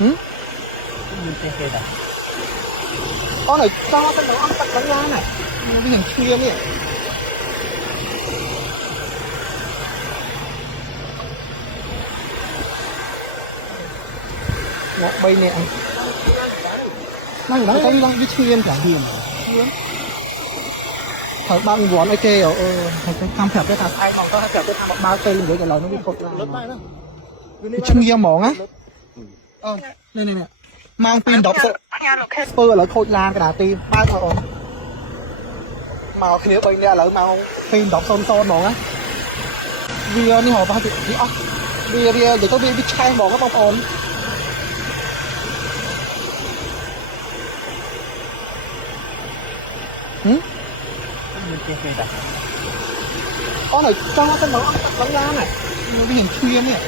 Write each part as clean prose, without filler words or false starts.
មានទេគេដែរអូនឲ្យចោលទៅដល់អត់ទឹកដល់ឡានហ្នឹងវាយ៉ាងឈៀមនេះមក3នាក់ហ្នឹងដល់ទៅឡើងវាឈៀមចាឈៀមត្រូវបើកវ័នអីគេហើយតាមប្រាប់គេថាស្អែកមកទៅហើយប្រាប់គេថាមកបើកទៅនិយាយឥឡូវនេះវាខុសឡើងលុតដែរណាវាឈៀមហ្មងណាអូនេះម៉ោង2:10ធ្វើឥឡូវខូចឡានកណ្ដាលទីបើកអត់អូនមកគ្នា3នាក់ឥឡូវម៉ោង2:10ហ្មងណាវានេះហៅថាវាអស់វានិយាយទៅវាឆេះហ្មងបងប្អូនមានទេគេដែរអូនឲ្យចោលទៅដល់អត់ទឹកដល់ឡានហ្នឹងវាយ៉ាងឈៀមនេះ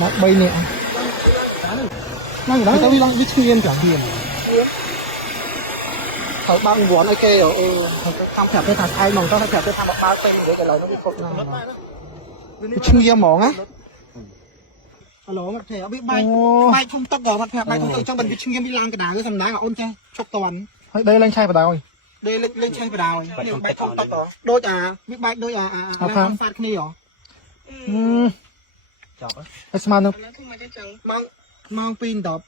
មក3នាក់ហ្នឹងដល់ទៅវាឈៀមចាឈៀមត្រូវបើកវ័នឲ្យគេតាមប្រាប់គេថាស្អែកមកទៅហើយប្រាប់គេថាមកបើកទៅនិយាយឥឡូវនេះវាខុសឡើងវាឈៀមហ្មងណាហឡូមកថែវាបែកធំទឹកមកថែបែកធំទឹកអញ្ចឹងបើវាឈៀមវាឡើងកណ្ដាលគឺសំណាងអូនចេះឈប់តន់ហើយដេកលេងឆៃបដ ாய் ដេកលេងឆៃបដ ாய் នេះបែកធំទឹកដូចវាបែកដូចខាងសាត់គ្នាចប់ហើយស្មានទៅម៉ោង 2:10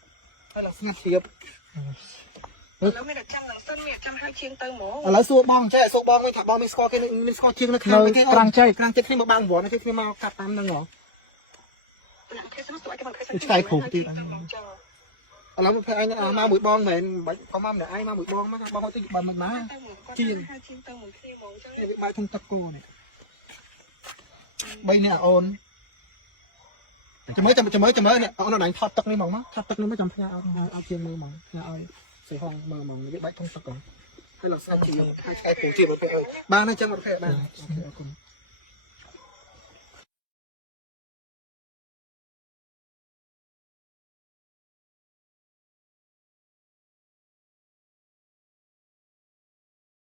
ហើយឡើងស្ងាត់ជ្រាបឥឡូវមានតែចាំឡើងសិនមានចាំហៅជាងទៅហ្មងឥឡូវសួរបងចេះសួរបងវិញថាបងមានស្គាល់គេមានស្គាល់ជាងនៅខាងគេក្រាំងចិត្តគ្នាមកបើកវ័នគេគ្នាមកកាត់តាមហ្នឹងហ៎ឆ្កែគ្រូទៀតឥឡូវមកភ័យអញមកមួយបងមែនបាច់ក៏មកម្នាក់ឯងមកមួយបងមកបងទៅបើមិនមកជាងទៅមួយគ្នាហ្មងចឹងវាបែកធំទឹកគោនេះ3នាក់អូនចាំមើលនេះអូនអញថតទឹកនេះហ្មងមកថតទឹកនេះមកចាំផ្ញើឲ្យជាងមើលហ្មងផ្ញើឲ្យស្រីហងមើលហ្មងវាបែកធំទឹកហ្នឹងហើយឡើងស្អាតជាងឆ្កែគ្រូទៀតមកបានអញ្ចឹងមកភ័យបានអរគុណ